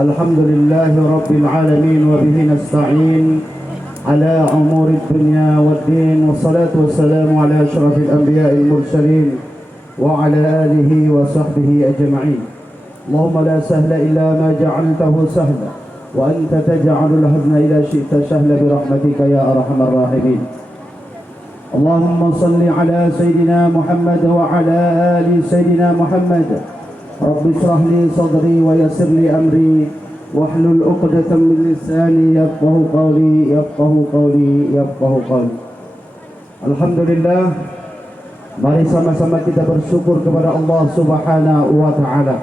الحمد لله رب العالمين وبه نستعين على أمور الدنيا والدين والصلاة والسلام على أشرف الأنبياء المرسلين وعلى آله وصحبه أجمعين. اللهم لا سهل إلا ما جعلته سهلا وأنت تجعل الحزن إذا شئت سهلا برحمتك يا أرحم الراحمين. اللهم صل على سيدنا محمد وعلى آل سيدنا محمد. رب اشرح لي صدري ويسر لي أمري واحلل عقدة من لساني يفقهوا قولي. Alhamdulillah, mari sama-sama kita bersyukur kepada Allah Subhanahu wa taala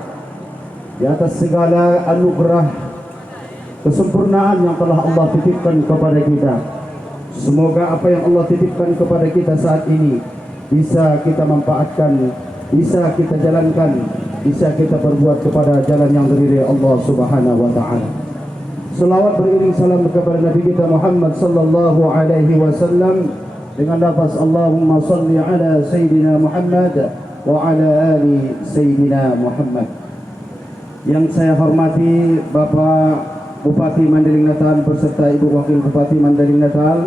di atas segala anugerah kesempurnaan yang telah Allah titipkan kepada kita. Semoga apa yang Allah titipkan kepada kita saat ini bisa kita manfaatkan, bisa kita jalankan, bisa kita berbuat kepada jalan yang diridhai Allah Subhanahu wa taala. Selawat beriring salam kepada Nabi kita Muhammad sallallahu alaihi wasallam dengan lafaz Allahumma salli ala Sayyidina Muhammad wa ala ali Sayyidina Muhammad. Yang saya hormati Bapak Bupati Mandailing Natal beserta Ibu Wakil Bupati Mandailing Natal,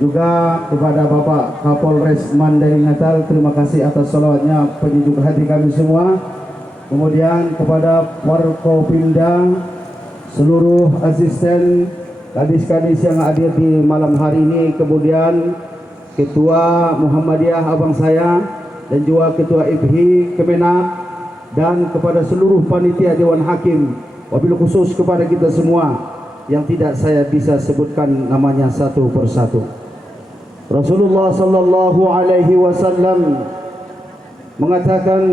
juga kepada Bapak Kapolres Mandailing Natal, terima kasih atas salawatnya penyejuk hati kami semua. Kemudian kepada Forkopimda, seluruh asisten, gadis-gadis yang hadir di malam hari ini, kemudian Ketua Muhammadiyah abang saya dan juga Ketua IPHI Kemenak, dan kepada seluruh panitia Dewan Hakim, wabil khusus kepada kita semua yang tidak saya bisa sebutkan namanya satu persatu. Rasulullah sallallahu alaihi wasallam mengatakan,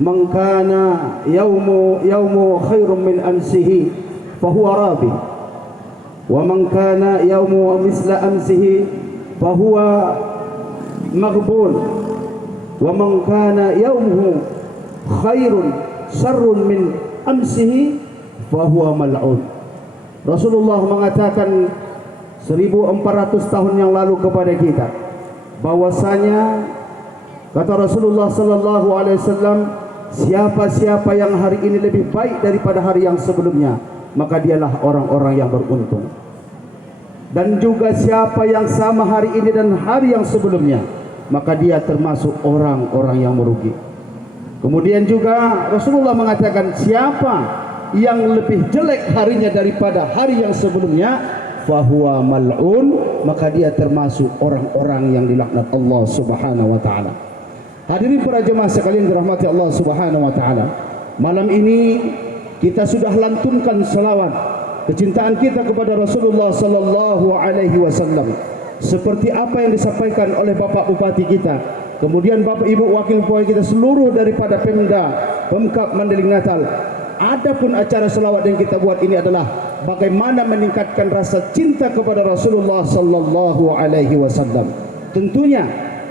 "Man kana yaumu khairum min amsihi fa huwa rabi. Wa man kana yaumu misla amsihi fa huwa maghbun. Wa man kana yaumuhu khairun syarrun min amsihi fa huwa mal'un." Rasulullah mengatakan 1400 tahun yang lalu kepada kita bahwasanya, kata Rasulullah sallallahu alaihi wasallam, siapa-siapa yang hari ini lebih baik daripada hari yang sebelumnya, maka dialah orang-orang yang beruntung. Dan juga siapa yang sama hari ini dan hari yang sebelumnya, maka dia termasuk orang-orang yang merugi. Kemudian juga Rasulullah mengatakan, siapa yang lebih jelek harinya daripada hari yang sebelumnya, fahuwa mal'un, maka dia termasuk orang-orang yang dilaknat Allah Subhanahu wa taala. Hadirin para jemaah sekalian dirahmati Allah Subhanahu wa taala, malam ini kita sudah lantunkan selawat kecintaan kita kepada Rasulullah sallallahu alaihi wasallam seperti apa yang disampaikan oleh Bapak Bupati kita, kemudian Bapak Ibu Wakil Bupati kita, seluruh daripada Pemkab Mandailing Natal. Adapun acara selawat yang kita buat ini adalah bagaimana meningkatkan rasa cinta kepada Rasulullah sallallahu alaihi wasallam. Tentunya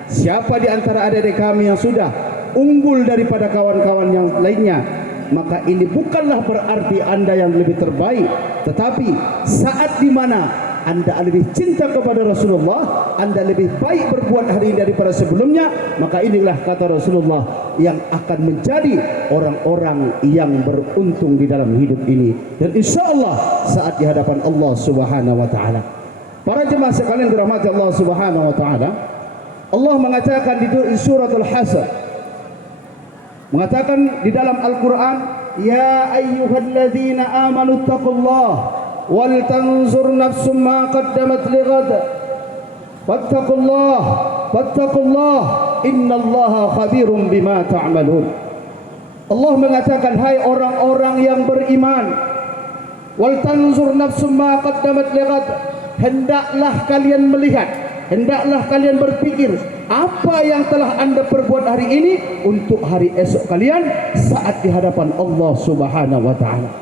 siapa di antara adik-adik kami yang sudah unggul daripada kawan-kawan yang lainnya, maka ini bukanlah berarti Anda yang lebih terbaik, tetapi saat di mana Anda lebih cinta kepada Rasulullah, Anda lebih baik berbuat hari ini daripada sebelumnya, maka inilah kata Rasulullah yang akan menjadi orang-orang yang beruntung di dalam hidup ini, dan insya Allah saat di hadapan Allah Subhanahu wa taala. Para jemaah sekalian dirahmati Allah Subhanahu wa taala, Allah mengatakan di surat Al-Hasr, mengatakan di dalam Al-Quran, ya ayyuhalladzina amanu taqullaha wal tanzur nafsum ma qaddamat lighad fattaqullah innallaha khabirum bima ta'malun. Allah mengatakan, hai orang-orang yang beriman, wal tanzur nafsum ma qaddamat lighad, hendaklah kalian melihat, hendaklah kalian berpikir apa yang telah Anda perbuat hari ini untuk hari esok kalian saat di hadapan Allah Subhanahu wa taala.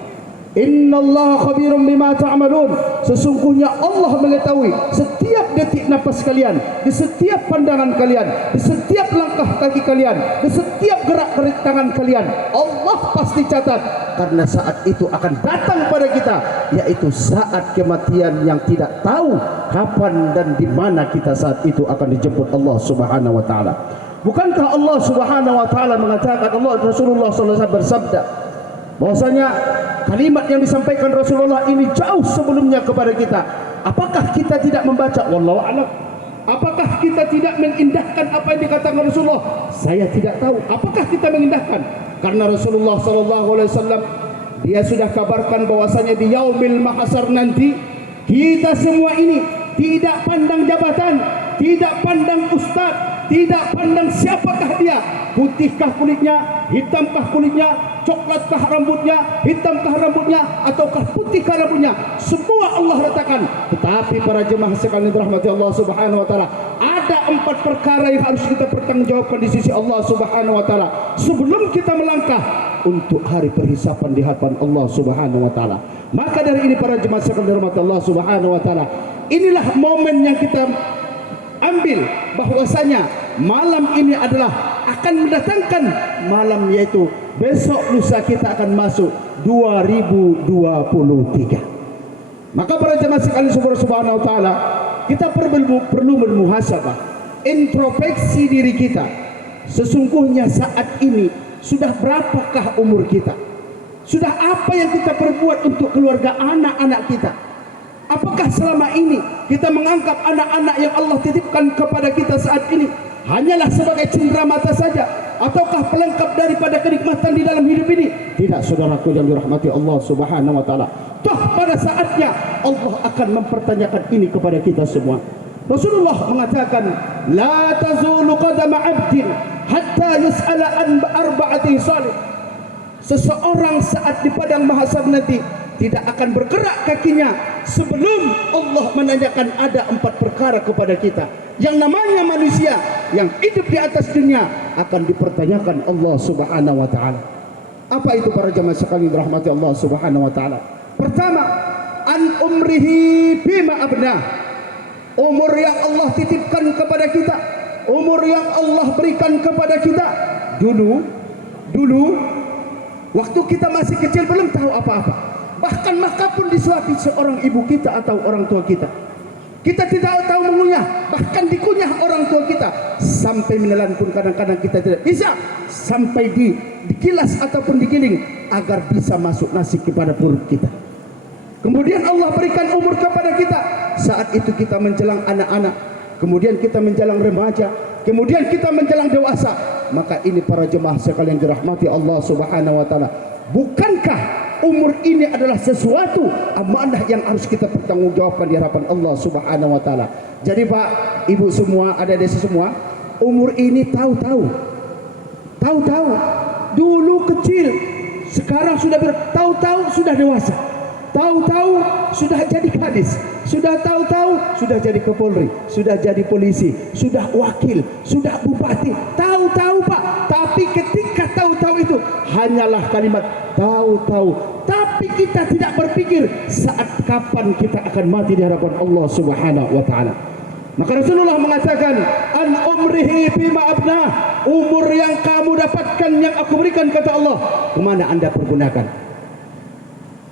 Innallaha khabirum bima ta'malun. Sesungguhnya Allah mengetahui setiap detik nafas kalian, di setiap pandangan kalian, di setiap langkah kaki kalian, di setiap gerak-gerik tangan kalian. Allah pasti catat, karena saat itu akan datang pada kita, yaitu saat kematian yang tidak tahu kapan dan di mana kita saat itu akan dijemput Allah Subhanahu wa taala. Bukankah Allah Subhanahu wa taala mengatakan, Allah Rasulullah sallallahu alaihi wasallam bersabda, bahwasanya kalimat yang disampaikan Rasulullah ini jauh sebelumnya kepada kita. Apakah kita tidak membaca? Wallahu a'lam. Apakah kita tidak mengindahkan apa yang dikatakan Rasulullah? Saya tidak tahu. Apakah kita mengindahkan? Karena Rasulullah SAW dia sudah kabarkan bahwasanya di yaumil mahsyar nanti kita semua ini tidak pandang jabatan, tidak pandang ustaz, tidak pandang siapakah dia, putihkah kulitnya, hitamkah kulitnya, coklatkah rambutnya, hitamkah rambutnya, ataukah putihkah rambutnya, semua Allah letakkan. Tetapi para jemaah sekalian dirahmati Allah Subhanahu wa taala, ada 4 perkara yang harus kita pertanggungjawabkan di sisi Allah Subhanahu wa taala sebelum kita melangkah untuk hari perhisapan di hadapan Allah Subhanahu wa taala. Maka dari ini para jemaah sekalian dirahmati Allah Subhanahu wa taala, inilah momen yang kita ambil bahwasanya malam ini adalah akan mendatangkan malam, yaitu besok lusa kita akan masuk 2023. Maka para jemaah sekalian subhanahu wa taala, kita perlu bermuhasabah, introspeksi diri kita. Sesungguhnya saat ini sudah berapakah umur kita? Sudah apa yang kita perbuat untuk keluarga anak-anak kita? Apakah selama ini kita menganggap anak-anak yang Allah titipkan kepada kita saat ini hanyalah sebagai cindera mata saja, ataukah pelengkap daripada kenikmatan di dalam hidup ini? Tidak, saudaraku yang dirahmati Allah Subhanahu wa taala. Toh pada saatnya Allah akan mempertanyakan ini kepada kita semua. Rasulullah mengatakan, la tazulu qadama 'abdin hatta yus'ala an arba'ati salih. Seseorang saat di padang mahsyar nanti tidak akan bergerak kakinya sebelum Allah menanyakan ada 4 perkara kepada kita. Yang namanya manusia yang hidup di atas dunia akan dipertanyakan Allah Subhanahu wa taala. Apa itu para jemaah sekalian dirahmati Allah Subhanahu wa taala? Pertama, an umrihi bima abna. Umur yang Allah titipkan kepada kita, umur yang Allah berikan kepada kita. Dulu waktu kita masih kecil belum tahu apa-apa. Bahkan maka pun disuapi seorang ibu kita atau orang tua kita, kita tidak tahu mengunyah, bahkan dikunyah orang tua kita. Sampai menelan pun kadang-kadang kita tidak bisa, sampai dikilas ataupun digiling agar bisa masuk nasi kepada perut kita. Kemudian Allah berikan umur kepada kita. Saat itu kita menjelang anak-anak, kemudian kita menjelang remaja, kemudian kita menjelang dewasa. Maka ini para jemaah sekalian dirahmati Allah Subhanahu wa taala, bukankah umur ini adalah sesuatu amanah yang harus kita pertanggungjawabkan di hadapan Allah Subhanahu wa taala. Jadi Pak, Ibu semua, adik-adik semua, umur ini tahu-tahu. Dulu kecil, sekarang sudah tahu-tahu sudah dewasa. Tahu-tahu sudah jadi kadis, sudah tahu-tahu sudah jadi kapolri, sudah jadi polisi, sudah wakil, sudah bupati. Tahu-tahu Pak, tapi ketika tahu-tahu itu hanyalah kalimat tahu-tahu, tapi kita tidak berpikir saat kapan kita akan mati di hadapan Allah Subhanahu wa taala. Maka Rasulullah mengatakan, an umrihi bima abna, umur yang kamu dapatkan yang aku berikan, kata Allah, kemana Anda pergunakan?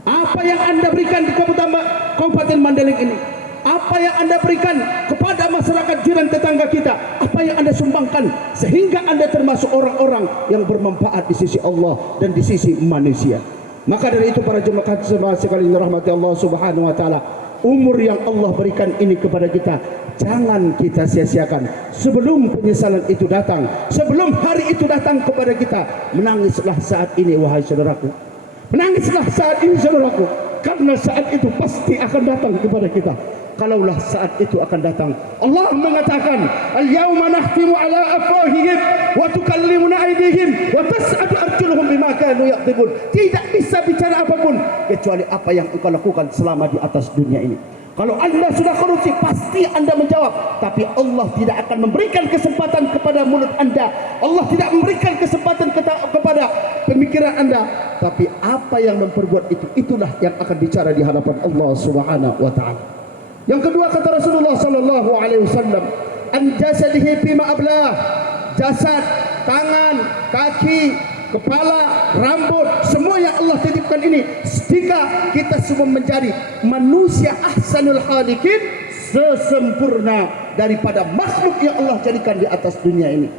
Apa yang Anda berikan di Kabupaten Mandailing ini? Apa yang Anda berikan kepada masyarakat jiran tetangga kita? Apa yang Anda sumbangkan sehingga Anda termasuk orang-orang yang bermanfaat di sisi Allah dan di sisi manusia? Maka dari itu para jemaah sekalian dirahmati Allah Subhanahu wa taala, umur yang Allah berikan ini kepada kita jangan kita sia-siakan. Sebelum penyesalan itu datang, sebelum hari itu datang kepada kita, menangislah saat ini wahai saudaraku. Menangislah saat ini saudaraku, karena saat itu pasti akan datang kepada kita. Kalaulah saat itu akan datang, Allah mengatakan, al-yawma nahtimu ala afwahihim wa tukallimuna aydihim wa tas'adu arjuluhum bima kanu yaktubun. Tidak bisa bicara apapun kecuali apa yang engkau lakukan selama di atas dunia ini. Kalau Anda sudah korupsi, pasti Anda menjawab. Tapi Allah tidak akan memberikan kesempatan kepada mulut Anda. Allah tidak memberikan kesempatan kepada pemikiran Anda. Tapi apa yang memperbuat itu, itulah yang akan bicara di hadapan Allah Subhanahu wa taala. Yang kedua, kata Rasulullah sallallahu alaihi wasallam, an jasadihi bima ablah. Jasad, tangan, kaki, kepala, rambut, semua yang Allah titipkan ini, jika kita semua menjadi manusia ahsanul khaliqin, sesempurna daripada makhluk yang Allah jadikan di atas dunia ini,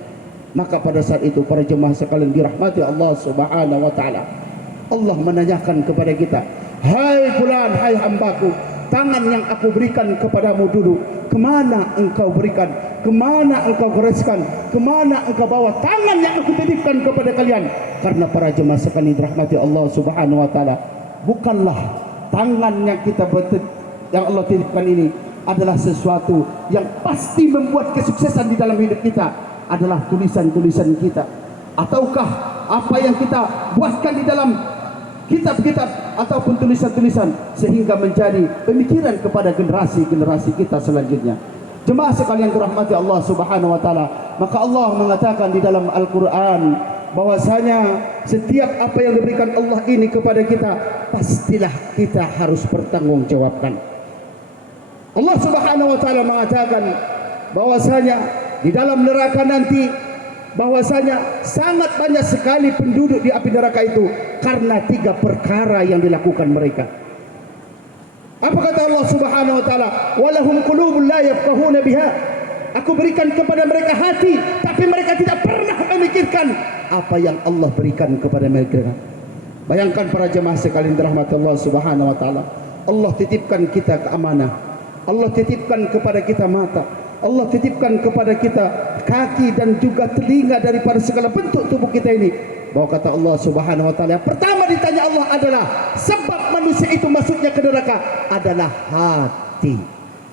maka pada saat itu para jemaah sekalian dirahmati Allah Subhanahu wa taala, Allah menanyakan kepada kita, hai fulan, hai hambaku, tangan yang aku berikan kepadamu dulu, kemana engkau berikan, kemana engkau goreskan, kemana engkau bawa tangan yang aku titipkan kepada kalian? Karena para jemaah sekalian dirahmati Allah Subhanahu wa taala, bukanlah tangan yang kita yang Allah titipkan ini adalah sesuatu yang pasti membuat kesuksesan di dalam hidup kita, adalah tulisan-tulisan kita, ataukah apa yang kita buatkan di dalam kitab-kitab ataupun tulisan-tulisan sehingga menjadi pemikiran kepada generasi-generasi kita selanjutnya. Jemaah sekalian dirahmati Allah Subhanahu wa taala, maka Allah mengatakan di dalam Al-Qur'an bahwasanya setiap apa yang diberikan Allah ini kepada kita pastilah kita harus bertanggungjawabkan. Allah Subhanahu wa taala mengatakan bahwasanya di dalam neraka nanti, bahwasanya sangat banyak sekali penduduk di api neraka itu karena 3 perkara yang dilakukan mereka. Apa kata Allah Subhanahu wa taala? Walahum qulubun la yafqahuna biha. Aku berikan kepada mereka hati, tapi mereka tidak pernah memikirkan apa yang Allah berikan kepada mereka. Bayangkan para jemaah sekalian dirahmati Allah Subhanahu wa taala, Allah titipkan kita keamanah, Allah titipkan kepada kita mata, Allah titipkan kepada kita kaki dan juga telinga daripada segala bentuk tubuh kita ini. Bahwa kata Allah Subhanahu wa taala, yang pertama ditanya Allah adalah sebab manusia itu masuknya ke neraka adalah hati.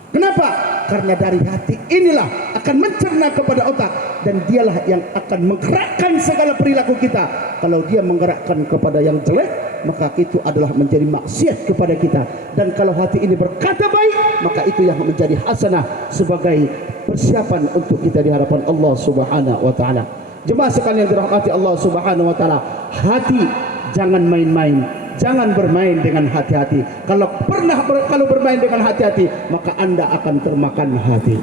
Kenapa? Karena dari hati inilah akan mencerna kepada otak, dan dialah yang akan menggerakkan segala perilaku kita. Kalau dia menggerakkan kepada yang jelek, maka itu adalah menjadi maksiat kepada kita. Dan kalau hati ini berkata baik, maka itu yang menjadi hasanah sebagai persiapan untuk kita di hadapan Allah Subhanahu wa taala. Jemaah sekalian dirahmati Allah Subhanahu wa taala, hati jangan main-main, jangan bermain dengan hati-hati. Kalau bermain dengan hati-hati, maka Anda akan termakan hati.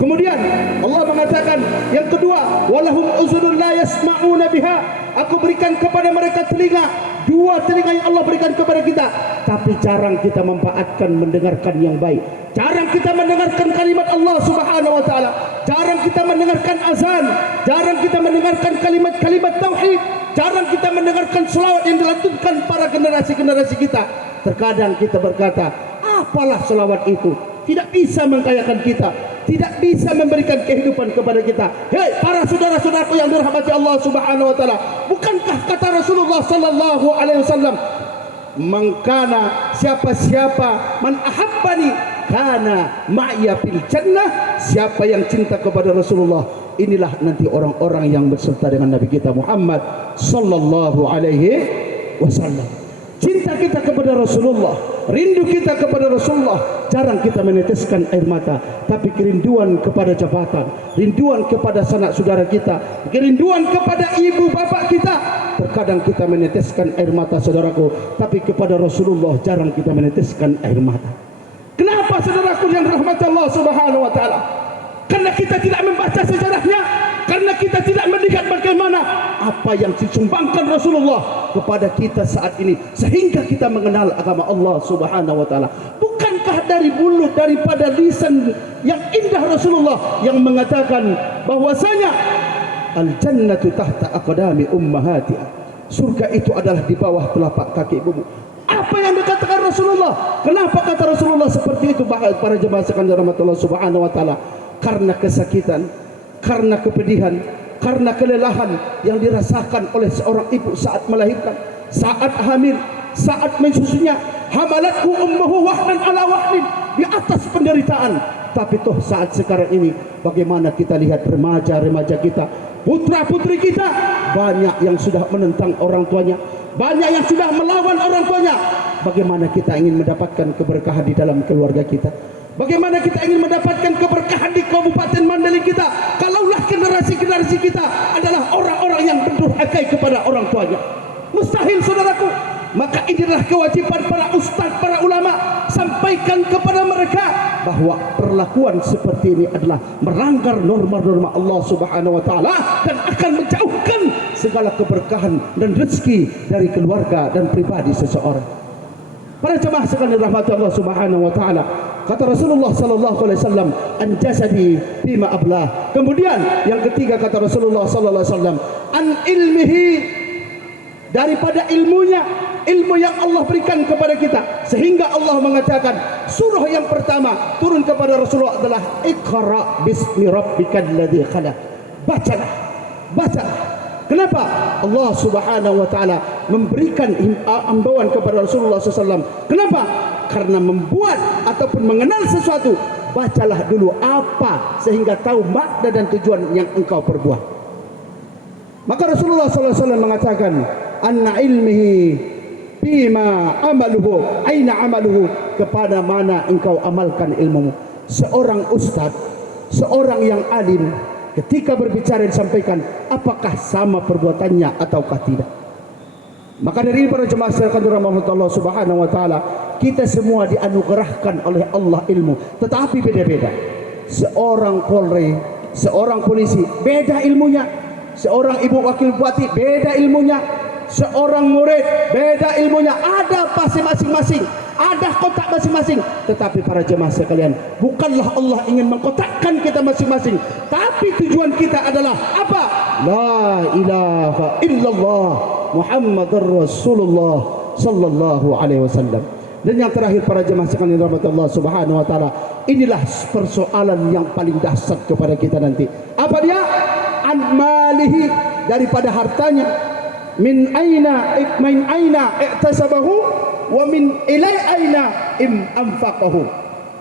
Kemudian Allah mengatakan yang kedua, walahum uzunun la yasma'una biha. Aku berikan kepada mereka telinga, 2 telinga yang Allah berikan kepada kita, tapi jarang kita memanfaatkan mendengarkan yang baik. Jarang kita mendengarkan kalimat Allah Subhanahu wa taala, jarang kita mendengarkan azan, jarang kita mendengarkan kalimat-kalimat tauhid, jarang kita mendengarkan selawat yang dilantunkan para generasi-generasi kita. Terkadang kita berkata, apalah selawat itu? Tidak bisa mengkayakan kita, tidak bisa memberikan kehidupan kepada kita. Hei para saudara-saudaraku yang dirahmati Allah Subhanahu wa taala, bukankah kata Rasulullah sallallahu alaihi wasallam, "Mangkana siapa-siapa man ahabbani kana ma'ya fil jannah." Siapa yang cinta kepada Rasulullah, inilah nanti orang-orang yang berserta dengan Nabi kita Muhammad sallallahu alaihi wasallam. Cinta kita kepada Rasulullah, rindu kita kepada Rasulullah, jarang kita meneteskan air mata. Tapi kerinduan kepada jabatan, rinduan kepada sanak saudara kita, kerinduan kepada ibu bapak kita, terkadang kita meneteskan air mata saudaraku. Tapi kepada Rasulullah jarang kita meneteskan air mata. Kenapa saudaraku yang dirahmati Allah Subhanahu wa taala? Karena kita tidak membaca sejarahnya, karena kita tidak melihat bagaimana apa yang disumbangkan Rasulullah kepada kita saat ini, sehingga kita mengenal agama Allah Subhanahu wa taala. Bukankah dari mulut daripada lisan yang indah Rasulullah yang mengatakan bahwasanya al jannatu tahta aqdami ummahati, surga itu adalah di bawah telapak kaki ibumu. Apa yang dikatakan Rasulullah? Kenapa kata Rasulullah seperti itu? Para jemaah sekalian rahmatullah Subhanahu wa taala, karena kesakitan, karena kepedihan, karena kelelahan yang dirasakan oleh seorang ibu saat melahirkan, saat hamil, saat mensusunya. Hamalatku ummuhu wahnan ala wahnin, di atas penderitaan. Tapi toh saat sekarang ini, bagaimana kita lihat remaja-remaja kita, putra-putri kita, banyak yang sudah menentang orang tuanya, banyak yang sudah melawan orang tuanya. Bagaimana kita ingin mendapatkan keberkahan di dalam keluarga kita? Bagaimana kita ingin mendapatkan keberkahan di Kabupaten Mandailing kita, kalaulah generasi-generasi kita adalah orang-orang yang berdurhaka kepada orang tuanya? Mustahil saudaraku. Maka inilah kewajiban para ustaz, para ulama, sampaikan kepada mereka bahwa perlakuan seperti ini adalah melanggar norma-norma Allah Subhanahu wa taala dan akan menjauhkan segala keberkahan dan rezeki dari keluarga dan pribadi seseorang. Para jemaah sekalian rahmat Allah Subhanahu wa taala, kata Rasulullah sallallahu alaihi wasallam, an jasadi bima ablah. Kemudian yang ketiga kata Rasulullah sallallahu alaihi wasallam, an ilmihi, daripada ilmunya. ilmu yang Allah berikan kepada kita, sehingga Allah mengatakan surah yang pertama turun kepada Rasulullah adalah Iqra bismi rabbikal ladzi khalaq. Bacalah, bacalah. Kenapa? Allah Subhanahu wa taala memberikan himbauan kepada Rasulullah SAW. Kenapa? Karena membuat ataupun mengenal sesuatu, bacalah dulu apa sehingga tahu makna dan tujuan yang engkau perbuat. Maka Rasulullah SAW mengatakan, anna ilmihi bima amaluhu, aina amaluhu, kepada mana engkau amalkan ilmumu. Seorang ustaz, seorang yang alim, ketika berbicara disampaikan, apakah sama perbuatannya ataukah tidak. Maka dari para jemaah sekalian dirahmati Allah Subhanahu wa taala, kita semua dianugerahkan oleh Allah ilmu, tetapi beda-beda. Seorang Polri, seorang polisi, beda ilmunya. Seorang ibu wakil bupati, beda ilmunya. Seorang murid, beda ilmunya. Ada pasti masing-masing, ada kotak masing-masing. Tetapi para jemaah sekalian, bukanlah Allah ingin mengkotakkan kita masing-masing, tapi tujuan kita adalah apa? La ilaha illallah Muhammadur Rasulullah sallallahu alaihi wasallam. Dan yang terakhir para jemaah sekalian rahmat Allah Subhanahu wa taala, inilah persoalan yang paling dahsyat kepada kita nanti. Apa dia? An malihi, daripada hartanya. Min aina iktasabahu wa min ilai aina anfaqahu.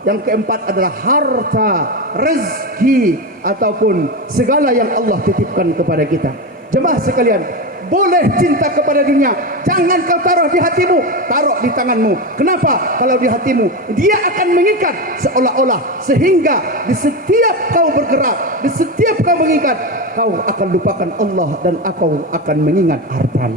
Yang keempat adalah harta, rezeki ataupun segala yang Allah titipkan kepada kita. Jemaah sekalian, boleh cinta kepada dunia, jangan kau taruh di hatimu, taruh di tanganmu. Kenapa? Kalau di hatimu, dia akan mengikat seolah-olah, sehingga di setiap kau bergerak, di setiap kau mengikat, kau akan lupakan Allah dan kau akan mengingat hartamu.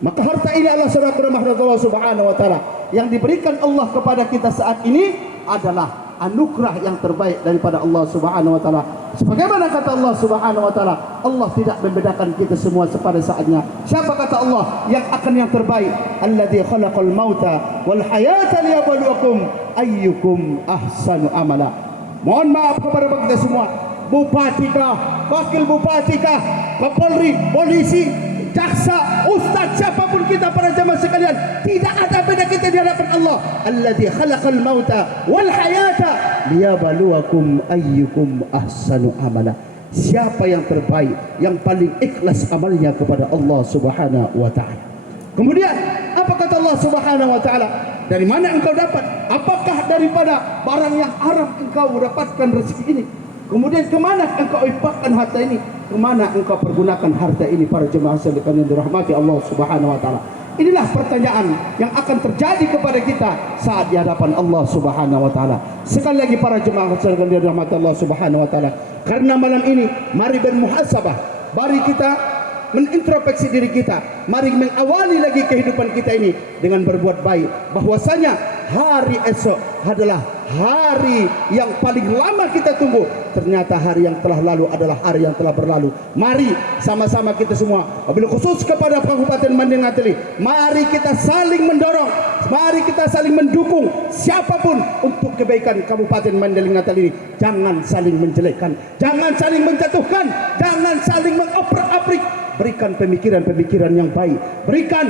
Maka harta ini adalah saudara-saudara Allah Subhanahu wa taala yang diberikan Allah kepada kita saat ini adalah anugerah yang terbaik daripada Allah Subhanahu wa taala. Sebagaimana kata Allah Subhanahu wa taala, Allah tidak membedakan kita semua pada saatnya. Siapa kata Allah yang akan yang terbaik? Alladzi khalaqal mauta wal hayata liyabluwakum ayyukum ahsanu amala. Mohon maaf kepada kita semua, bupati kah, wakil bupati kah, kapolri, polisi, jaksa, ustaz, siapapun kita para jemaah sekalian, tidak ada beda kita di hadapan Allah. Alladzi khalaqal mauta wal hayata liyabluwakum ayyukum ahsanu amala. Siapa yang terbaik, yang paling ikhlas amalnya kepada Allah Subhanahu wa taala. Kemudian apa kata Allah Subhanahu wa taala? Dari mana engkau dapat? Apakah daripada barang yang haram engkau dapatkan rezeki ini? Kemudian kemana engkau infakkan harta ini? Kemana engkau pergunakan harta ini para jemaah sekalian yang dirahmati Allah Subhanahu wa taala? Inilah pertanyaan yang akan terjadi kepada kita saat di hadapan Allah Subhanahu wa taala. Sekali lagi para jemaah sekalian yang dirahmati Allah Subhanahu wa taala, karena malam ini mari bermuhasabah, mari kita menintrospeksi diri kita, mari mengawali lagi kehidupan kita ini dengan berbuat baik, bahwasanya hari esok adalah hari yang paling lama kita tunggu. Ternyata hari yang telah lalu adalah hari yang telah berlalu. Mari sama-sama kita semua, wabil khusus kepada Kabupaten Mandailing Ngateli, mari kita saling mendorong, mari kita saling mendukung siapapun untuk kebaikan Kabupaten Mandailing Ngateli ini. Jangan saling menjelekkan, jangan saling menjatuhkan, jangan saling mengoprak-aprik. Berikan pemikiran-pemikiran yang baik, berikan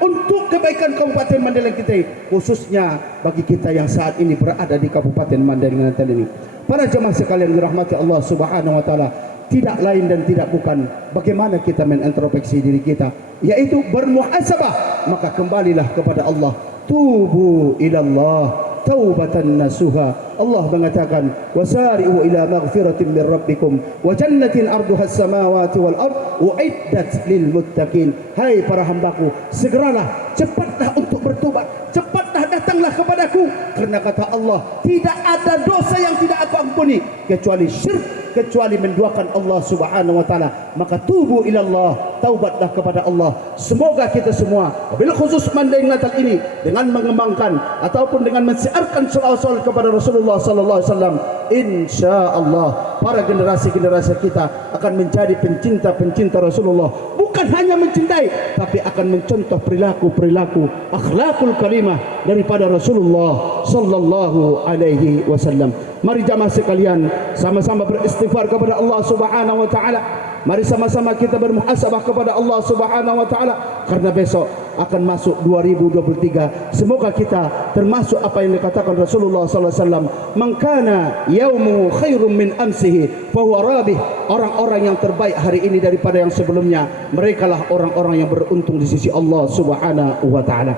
untuk kebaikan Kabupaten Mandailing kita, khususnya bagi kita yang saat ini berada di Kabupaten Mandailing ini. Para jemaah sekalian dirahmati Allah Subhanahu wa taala, tidak lain dan tidak bukan bagaimana kita menintrospeksi diri kita, yaitu bermuhasabah. Maka kembalilah kepada Allah, tubu ilallah taubatan nasuha. Allah mengatakan, wasari'u ila maghfiratin min rabbikum wa jannatin arduha as-samawati wal ard uiddat lil muttaqin. Hai para hambaku, segeralah, cepatlah untuk bertobat, cepatlah datanglah kepadaku, karena kata Allah, tidak ada dosa yang tidak aku ampuni kecuali syirik, kecuali menduakan Allah Subhanahu wa taala. Maka tubu ilallah, taubatlah kepada Allah. Semoga kita semua, wabil khusus Mandailing Natal ini, dengan mengembangkan ataupun dengan mensiarkan salawat kepada Rasulullah sallallahu alaihi wasallam, insyaallah para generasi-generasi kita akan menjadi pencinta-pencinta Rasulullah. Bukan hanya mencintai, tapi akan mencontoh perilaku-perilaku akhlakul karimah daripada Rasulullah sallallahu alaihi wasallam. Mari jamaah sekalian sama-sama beristighfar kepada Allah Subhanahu wa taala. Mari sama-sama kita bermuhasabah kepada Allah Subhanahu wa taala, karena besok akan masuk 2023. Semoga kita termasuk apa yang dikatakan Rasulullah sallallahu alaihi wasallam, "Man kana yaumu khairum min amsihi fa huwa rabih." Orang-orang yang terbaik hari ini daripada yang sebelumnya, merekalah orang-orang yang beruntung di sisi Allah Subhanahu wa taala.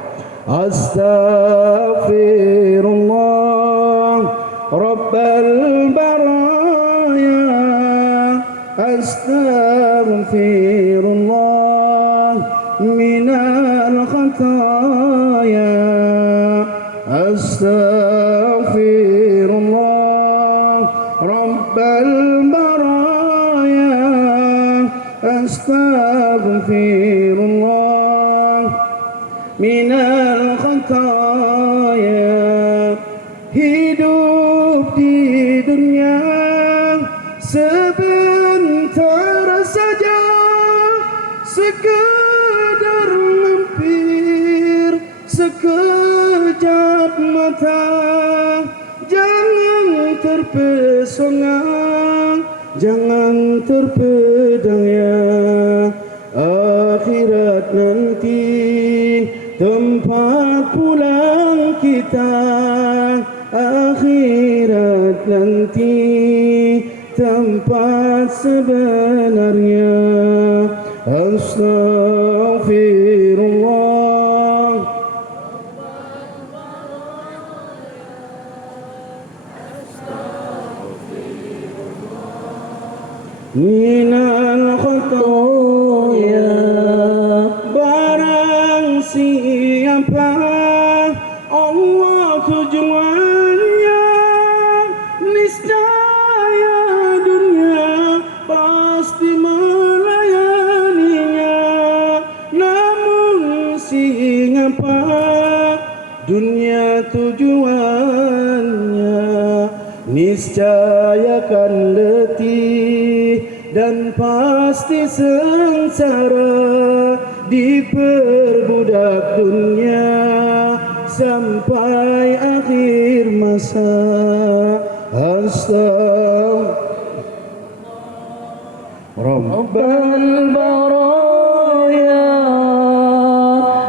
Astaghfirullah Rabbal baraya, astaghfirullah minal khataya, astaghfirullah Rabbal baraya, astaghfirullah minal khataya. Hidup di dunia sebentar saja, sekedar mampir sekejap mata. Jangan terpesona, jangan terpedaya. Akhirat nanti tempat pulang kita, akhirat nanti tempat sebenarnya. Astaghfirullah minal khataya. Barang siapa Allah tujuannya, niscaya dunia pasti melayaninya. Namun siapa dunia tujuannya, niscaya akan letih dan pasti sengsara, diperbudak dunia sampai akhir masa. Rabbal baraya,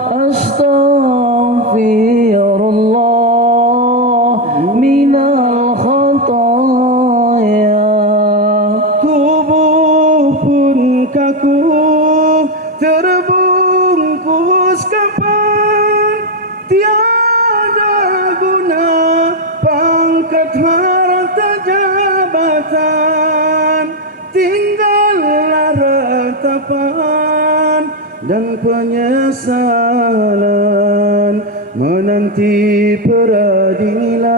astaghfirullah minal khataya. Tubuh pun kaku terbungkus kapan, tiada guna pangkat harta jabatan. Tinggallah ratapan dan penyesalan, menanti peradilan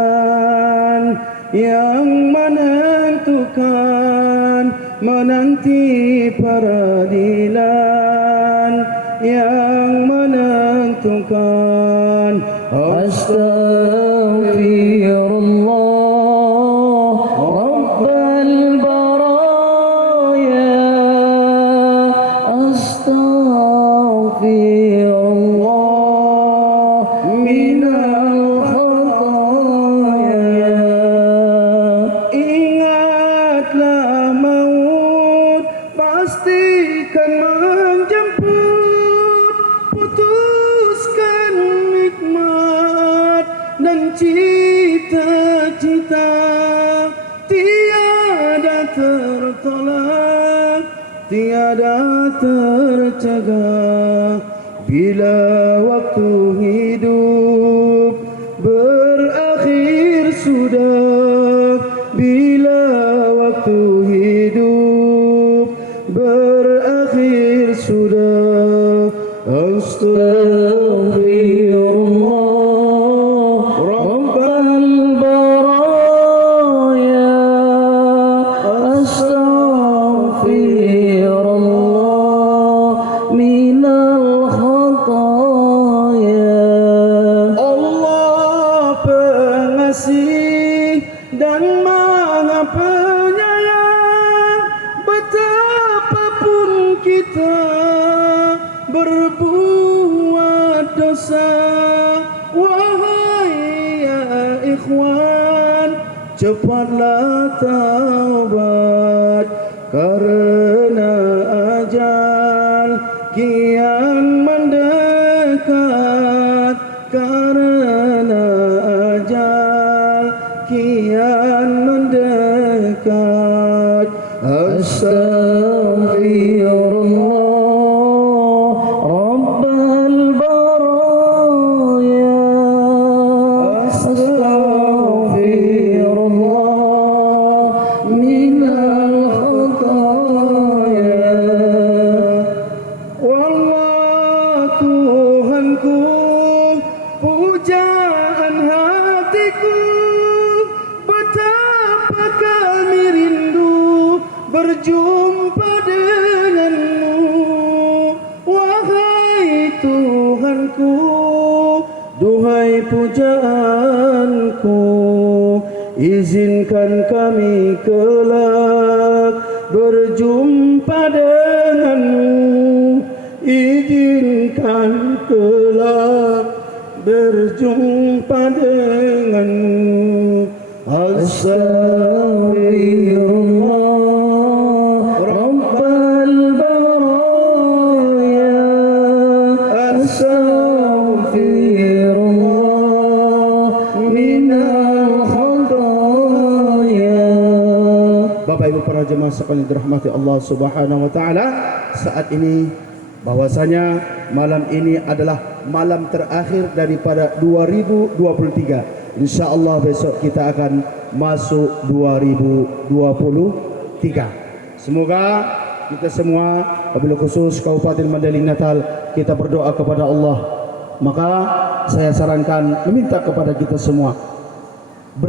yang menentukan, menanti peradilan yang menentukan. Astaghfirullah Rabbal baraya, astaghfirullah minal khataya. Ingatlah maut pastikan menjemput, putuskan nikmat dan cita-cita. Tiada tertolak, tiada tercegah, bila waktu hidup berakhir sudah, bila waktu hidup berakhir sudah. Astaghfirullah Rabbal baraya, astaghfirullah minal khataya. Allah pengasih dan maha penyayang, betapapun kita berbuat dosa. Wahai ya ikhwan, cepatlah taubat, karena ajal kian mendekat. Astaghfirullah Rabbal baraya. Astaghfirullah minal khataya. Wallah Tuhanku, pujaan hatiku, betapa kami rindu berjumpa denganmu. Wahai Tuhanku, duhai pujaanku, izinkan kami kelak berjumpa denganmu. Izinkan kelak berjumpa denganmu. Astaghfirullah Rabbal baraya. Astaghfirullah minal khataya. Bapak Ibu para jemaah sekalian dirahmati Allah Subhanahu wa taala, saat ini bahwasanya malam ini adalah malam terakhir daripada 2023. Insyaallah besok kita akan masuk 2023. Semoga kita semua, wabil khusus Kabupaten Mandailing Natal, kita berdoa kepada Allah. Maka saya sarankan meminta kepada kita semua